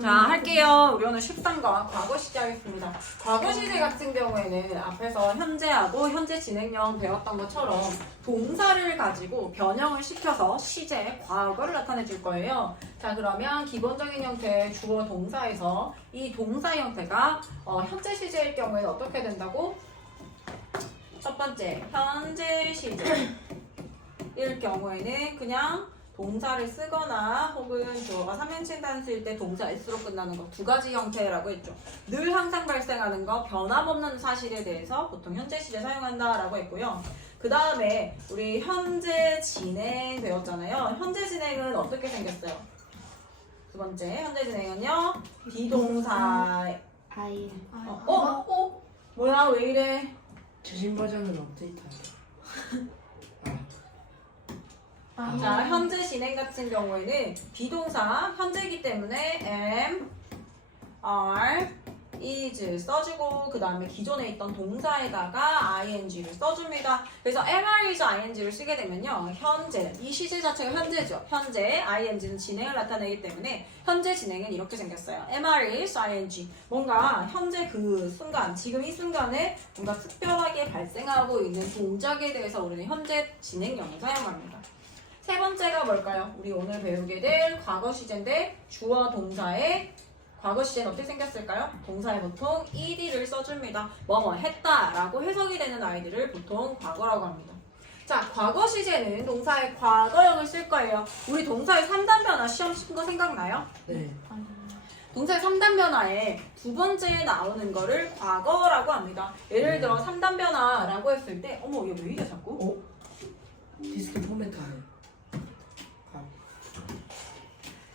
자, 할게요. 우리 오늘 13과 과거 시제 하겠습니다. 과거 시제 같은 경우에는 앞에서 현재하고 현재 진행형 배웠던 것처럼 동사를 가지고 변형을 시켜서 시제, 과거를 나타내 줄 거예요. 자, 그러면 기본적인 형태의 주어 동사에서 이 동사 형태가 현재 시제일 경우에는 어떻게 된다고? 첫 번째, 현재 시제일 경우에는 그냥 동사를 쓰거나 혹은 주어가 3인칭 단수일 때 동사 s로 끝나는 거 두 가지 형태라고 했죠. 늘 항상 발생하는 거 변함없는 사실에 대해서 보통 현재 시제 사용한다라고 했고요. 그 다음에 우리 현재 진행 배웠잖아요. 현재 진행은 어떻게 생겼어요? 두 번째 현재 진행은요. 비동사 뭐야 왜 이래? 최신 버전은 업데이트한다. 자, 현재 진행 같은 경우에는 비동사 현재이기 때문에 am, are, is 써주고 그 다음에 기존에 있던 동사에다가 ing를 써줍니다. 그래서 am, are, is, ing를 쓰게 되면요. 현재, 이 시제 자체가 현재죠. 현재, ing는 진행을 나타내기 때문에 현재 진행은 이렇게 생겼어요. am, are, is, ing 뭔가 현재 그 순간, 지금 이 순간에 뭔가 특별하게 발생하고 있는 동작에 대해서 우리는 현재 진행형을 사용합니다. 세 번째가 뭘까요? 우리 오늘 배우게 될 과거 시제인데 주어 동사의 과거 시제는 어떻게 생겼을까요? 동사에 보통 ed를 써줍니다. 뭐뭐 했다라고 해석이 되는 아이들을 보통 과거라고 합니다. 자, 과거 시제는 동사의 과거형을 쓸 거예요. 우리 동사의 3단 변화 시험 친 거 생각나요? 네. 동사의 3단 변화에 두 번째에 나오는 거를 과거라고 합니다. 예를 들어 3단 변화라고 했을 때 어머 얘 왜 이래 자꾸? 디스크 포맷하네.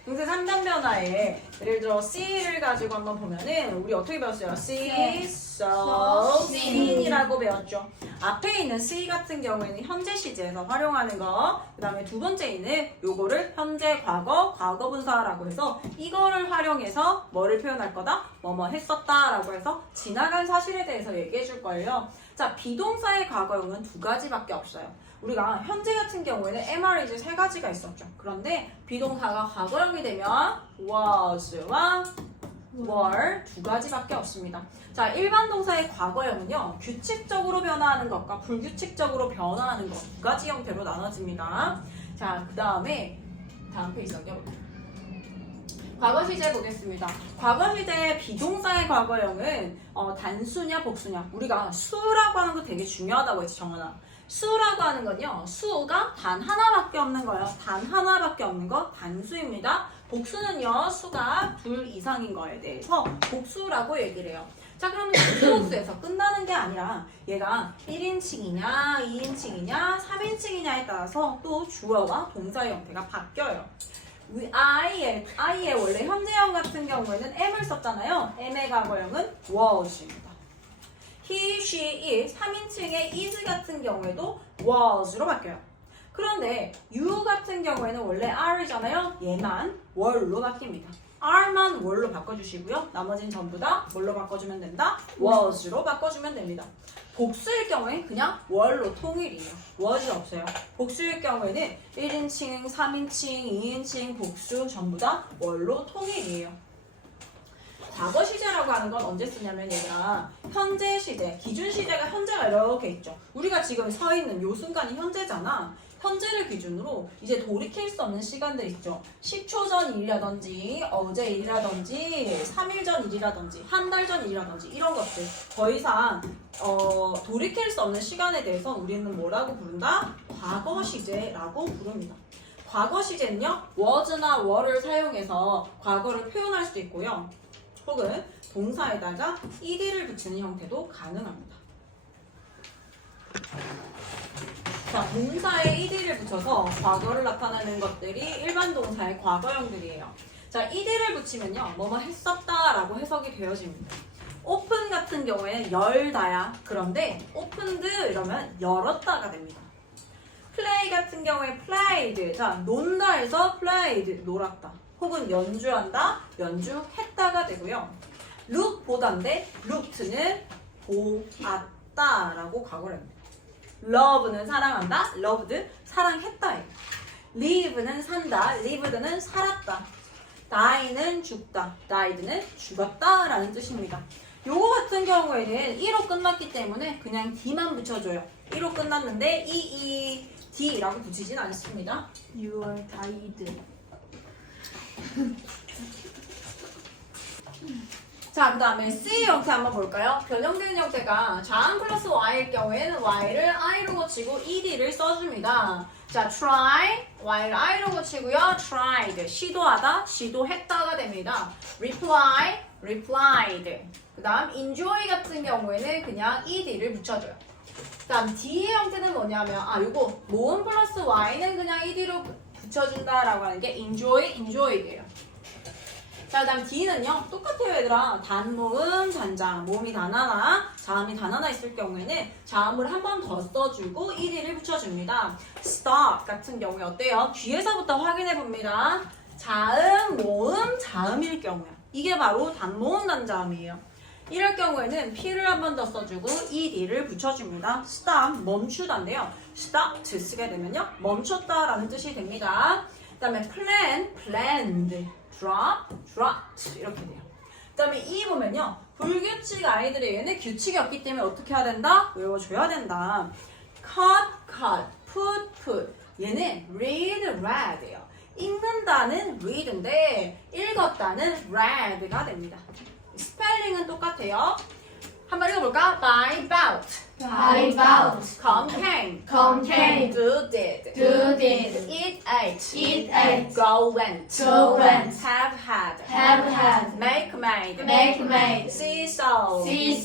동사 3단 변화에 예를 들어 see를 가지고 한번 보면은 우리 어떻게 배웠어요? see, saw, seen이라고 배웠죠. 앞에 있는 see 같은 경우에는 현재 시제에서 활용하는 거, 그 다음에 두 번째 있는 요거를 현재 과거, 과거분사라고 해서 이거를 활용해서 뭐를 표현할 거다? 뭐뭐 했었다라고 해서 지나간 사실에 대해서 얘기해 줄 거예요. 자, 비동사의 과거형은 두 가지밖에 없어요. 우리가 현재 같은 경우에는 MR이즈 세 가지가 있었죠. 그런데 비동사가 과거형이 되면 was와 were 두 가지밖에 없습니다. 자, 일반 동사의 과거형은요. 규칙적으로 변화하는 것과 불규칙적으로 변화하는 것 두 가지 형태로 나눠집니다. 자, 그 다음에 다음 페이지 넘겨볼게요. 과거 시제 보겠습니다. 과거 시제 비동사의 과거형은 단수냐 복수냐. 우리가 수라고 하는 거 되게 중요하다고 했지, 정원아. 수라고 하는 건요. 수가 단 하나밖에 없는 거예요. 단 하나밖에 없는 거 단수입니다. 복수는요. 수가 둘 이상인 거에 대해서 복수라고 얘기를 해요. 자, 그러면 복수에서 끝나는 게 아니라 얘가 1인칭이냐 2인칭이냐 3인칭이냐에 따라서 또 주어와 동사의 형태가 바뀌어요. I의 원래 현재형 같은 경우에는 am을 썼잖아요. am의 과거형은 was입니다. he, she, it 3인칭의 is 같은 경우에도 was로 바뀌어요. 그런데 you 같은 경우에는 원래 are잖아요. 얘만 were로 바뀝니다. are만 were로 바꿔주시고요. 나머지는 전부 다 뭘로 바꿔주면 된다? was로 바꿔주면 됩니다. 복수일 경우엔 그냥 were로 통일이에요. was 없어요. 복수일 경우에는 1인칭, 3인칭, 2인칭, 복수 전부 다 were로 통일이에요. 과거 시제라고 하는 건 언제 쓰냐면 얘가 현재 시제, 기준 시제가 현재가 이렇게 있죠. 우리가 지금 서 있는 요 순간이 현재잖아. 현재를 기준으로 이제 돌이킬 수 없는 시간들 있죠. 10초 전 일이라든지 어제 일이라든지 3일 전 일이라든지 한 달 전 일이라든지 이런 것들 더 이상 돌이킬 수 없는 시간에 대해서 우리는 뭐라고 부른다? 과거 시제라고 부릅니다. 과거 시제는요. was나 were를 사용해서 과거를 표현할 수 있고요. 혹은 동사에다가 ed를 붙이는 형태도 가능합니다. 자, 동사에 ed를 붙여서 과거를 나타내는 것들이 일반 동사의 과거형들이에요. 자, ed를 붙이면요. 뭐뭐 했었다라고 해석이 되어집니다. open 같은 경우에는 열다야. 그런데 opened 이러면 열었다가 됩니다. play 같은 경우에 played. 자, 논다 해서 played, 놀았다. 혹은 연주한다, 연주했다가 되고요. look 보다인데 looked는 보았다라고 과거를 합니다. love는 사랑한다, loved 사랑했다. live는 산다, lived는 살았다. die는 죽다, died는 죽었다 라는 뜻입니다. 요거 같은 경우에는 1로 끝났기 때문에 그냥 D만 붙여줘요. 1로 끝났는데 D라고 붙이진 않습니다. You are died. 자, 그 다음에 C 형태 한번 볼까요? 변형되는 형태가 자음 플러스 Y일 경우에는 Y를 I로 고치고 ED를 써줍니다. 자, try, Y를 I로 고치고요. tried, 시도하다, 시도했다가 됩니다. reply, replied. 그 다음 enjoy 같은 경우에는 그냥 ED를 붙여줘요. 그 다음 D의 형태는 뭐냐면 요거 모음 플러스 Y는 그냥 ED로 붙여준다라고 하는 게 enjoy, enjoyed예요. 자, 그 다음 D는요, 똑같아요, 얘들아. 단모음, 잔장, 모음이 단 하나, 자음이 단 하나 있을 경우에는 자음을 한 번 더 써주고 ED를 붙여줍니다. stop 같은 경우에 어때요? 뒤에서부터 확인해 봅니다. 자음, 모음, 자음일 경우요. 이게 바로 단모음, 단자음이에요. 이럴 경우에는 P를 한 번 더 써주고 ED를 붙여줍니다. stop, 멈추다인데요. stop 쓰게 되면요, 멈췄다라는 뜻이 됩니다. 그 다음에 plan, planned. drop, dropped 이렇게 돼요. 그 다음에 E 보면요. 불규칙 아이들에게는 규칙이 없기 때문에 어떻게 해야 된다? 외워줘야 된다. cut, cut, put, put 얘는 read, read예요. 읽는다는 read인데 읽었다는 read가 됩니다. 스펠링은 똑같아요. 한번 읽어볼까? buy, bout, Buy, bout, come, came, came, do, did, eat, ate, go, went, have, had, make, made, see, saw, sleep,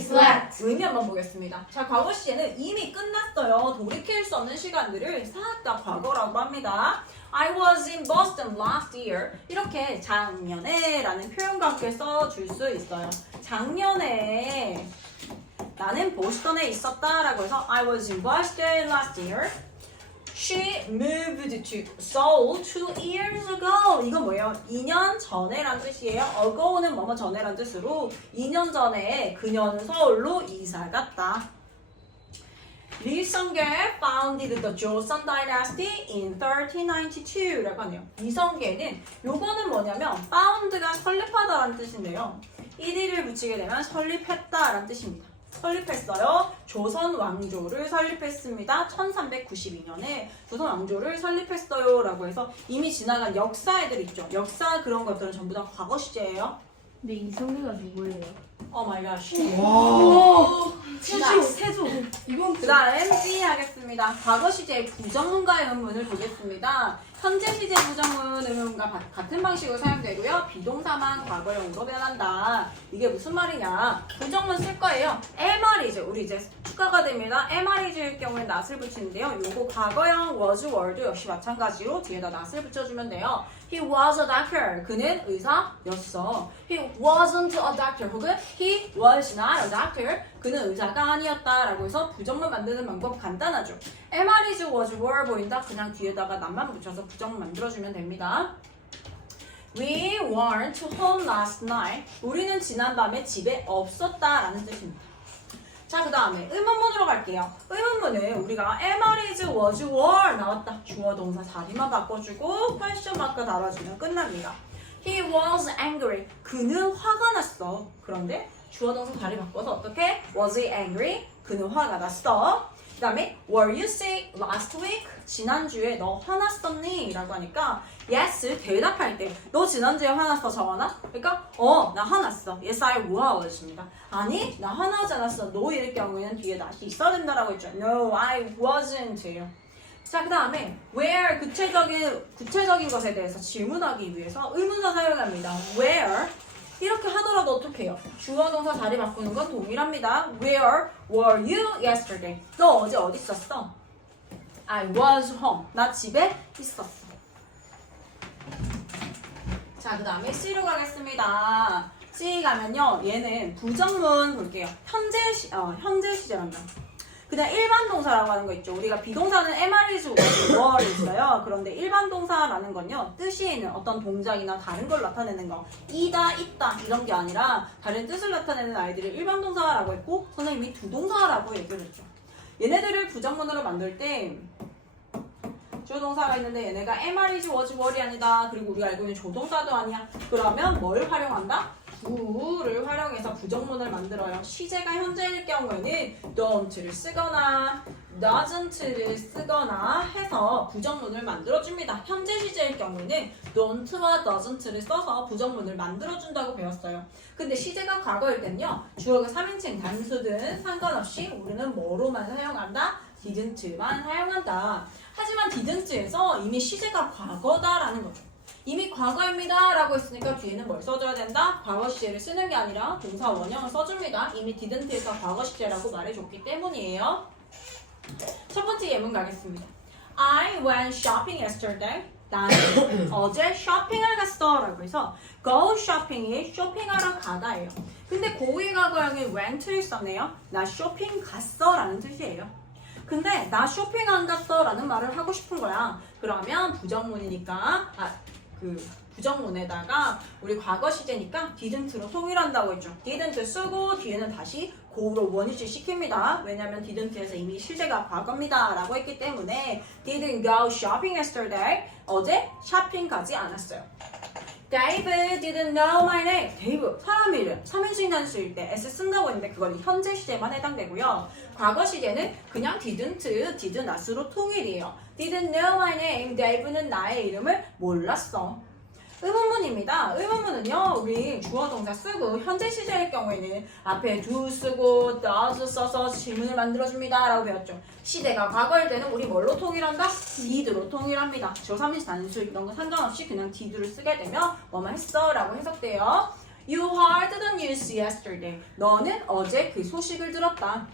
slept. 의미 한번 보겠습니다. 자, 과거 시제는 이미 끝났어요. 돌이킬 수 없는 시간들을 싹 다 과거라고 합니다. I was in Boston last year. 이렇게 작년에 라는 표현과 함께 써줄 수 있어요. 작년에 나는 보스턴에 있었다 라고 해서 I was in Boston last year. She moved to Seoul 2 years ago. 이건 뭐예요? 2년 전에란 뜻이에요. ago는 뭐뭐 전에란 뜻으로 2년 전에 그녀는 서울로 이사 갔다. Lee Seung-ge founded the Joseon Dynasty in 1392라고 하네요. 이성계는 요거는 뭐냐면 found가 설립하다라는 뜻인데요. ed를 붙이게 되면 설립했다라는 뜻입니다. 설립했어요. 조선 왕조를 설립했습니다. 1392년에 조선 왕조를 설립했어요 라고 해서 이미 지나간 역사 애들 있죠. 역사 그런 것들은 전부 다 과거 시제예요. 근데 이성규가 누구예요? 오 마이 갓. 와. 세조. 이건 그 다음 C 하겠습니다. 과거 시제의 부정문과 의문문을 보겠습니다. 현재 시제 부정문 의문문과 같은 방식으로 사용되고요. 비동사만 과거형으로 변한다. 이게 무슨 말이냐? 부정문 쓸 거예요. am is 우리 이제 추가가 됩니다. am is일 경우에 not을 붙이는데요. 요거 과거형 was, were도 역시 마찬가지로 뒤에다 not을 붙여주면 돼요. He was a doctor. 그는 의사였어. He wasn't a doctor. 혹은 he was not a doctor. 그는 의사가 아니었다라고 해서 부정문 만드는 방법 간단하죠. am, is, was, were 보인다. 그냥 뒤에다가 not만 붙여서 부정문 만들어주면 됩니다. We weren't home last night. 우리는 지난밤에 집에 없었다라는 뜻입니다. 자, 그 다음에 의문문으로 갈게요. 의문문은 우리가 am, is, was, were 나왔다. 주어 동사 자리만 바꿔주고 question mark 달아주면 끝납니다. He was angry. 그는 화가 났어. 그런데 주어 동사 자리 바꿔서 어떻게? Was he angry? 그는 화가 났어. 그 다음에 Were you sick last week? 지난주에 너 화났었니? 라고 하니까 Yes 대답할 때 너 지난주에 화났어 정원아? 그러니까 나 화났어. Yes I was입니다. 아니 나 화나지 않았어. No일 경우에는 뒤에 not이 있어야 된다라고 했죠. No I wasn't예요. 자, 그 다음에 where 구체적인 것에 대해서 질문하기 위해서 의문사 사용합니다. Where 이렇게 하더라도 어떻게 해요? 주어 동사 자리 바꾸는 건 동일합니다. Where were you yesterday? 너 어제 어디 있었어? I was home. 나 집에 있었어. 자, 그 다음에 C로 가겠습니다. C 가면요. 얘는 부정문 볼게요. 현재 시제란다. 그냥 일반 동사라고 하는 거 있죠. 우리가 비동사는 am, is, was, were 있어요. 그런데 일반 동사라는 건요. 뜻이 있는 어떤 동작이나 다른 걸 나타내는 거. 이다, 있다 이런 게 아니라 다른 뜻을 나타내는 아이들을 일반 동사라고 했고 선생님이 두 동사라고 얘기를 했죠. 얘네들을 부정문으로 만들 때 주어동사가 있는데 얘네가 am, are, is, was, were이 아니다. 그리고 우리가 알고 있는 조동사도 아니야. 그러면 뭘 활용한다? do를 활용해서 부정문을 만들어요. 시제가 현재일 경우에는 don't를 쓰거나 doesn't를 쓰거나 해서 부정문을 만들어줍니다. 현재 시제일 경우에는 don't와 doesn't를 써서 부정문을 만들어준다고 배웠어요. 근데 시제가 과거일 때는요. 주어가 3인칭 단수든 상관없이 우리는 뭐로만 사용한다? didn't만 사용한다. 하지만 didn't에서 이미 시제가 과거다라는 거죠. 이미 과거입니다 라고 했으니까 뒤에는 뭘 써줘야 된다? 과거 시제를 쓰는 게 아니라 동사 원형을 써줍니다. 이미 didn't에서 과거 시제라고 말해줬기 때문이에요. 첫 번째 예문 가겠습니다. I went shopping yesterday. 나는 어제 쇼핑을 갔어 라고 해서 go shopping이 쇼핑하러 가다예요. 근데 고의 과거형이 went를 썼네요. 나 쇼핑 갔어 라는 뜻이에요. 근데 나 쇼핑 안 갔어 라는 말을 하고 싶은 거야. 그러면 부정문이니까 부정문에다가 우리 과거 시제니까 didn't로 통일한다고 했죠. didn't 쓰고 뒤에는 다시 고로 원위치 시킵니다. 왜냐면 didn't에서 이미 시제가 과거입니다 라고 했기 때문에 didn't go shopping yesterday. 어제 쇼핑 가지 않았어요. Dave didn't know my name. 데이브 사람 이름 3인칭 단수일 때 s 쓴다고 했는데 그건 현재 시제만 해당되고요. 과거 시제는 그냥 didn't, did not으로 통일이에요. Didn't know my name. Dave는 나의 이름을 몰랐어. 의문문입니다. 의문문은요, 우리 주어 동사 쓰고 현재 시제일 경우에는 앞에 do 쓰고 does 써서 질문을 만들어줍니다 라고 배웠죠. 시제가 과거일 때는 우리 뭘로 통일한다? did로 통일합니다. 주어 3인칭 단수 이런 거 상관없이 그냥 did를 쓰게 되면 뭐만 했어 라고 해석돼요. You heard the news yesterday. 너는 어제 그 소식을 들었다.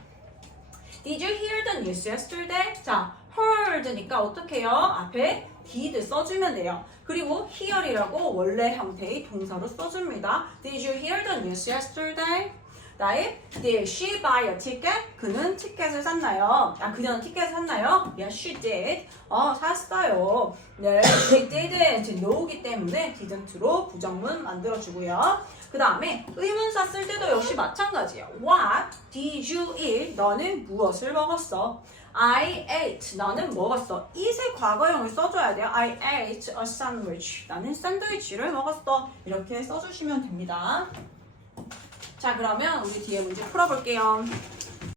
Did you hear the news yesterday? 자, heard니까 어떻게 해요? 앞에 did 써주면 돼요. 그리고 hear이라고 원래 형태의 동사로 써줍니다. Did you hear the news yesterday? 다음, did she buy a ticket? 그는 티켓을 샀나요? 그녀는 티켓을 샀나요? Yes, she did. 샀어요. 네, she didn't know기 때문에 didn't로 부정문 만들어주고요. 그 다음에 의문사 쓸 때도 역시 마찬가지예요. What did you eat? 너는 무엇을 먹었어? I ate. 나는 먹었어. eat의 과거형을 써줘야 돼요. I ate a sandwich. 나는 샌드위치를 먹었어. 이렇게 써주시면 됩니다. 자, 그러면 우리 뒤에 문제 풀어볼게요.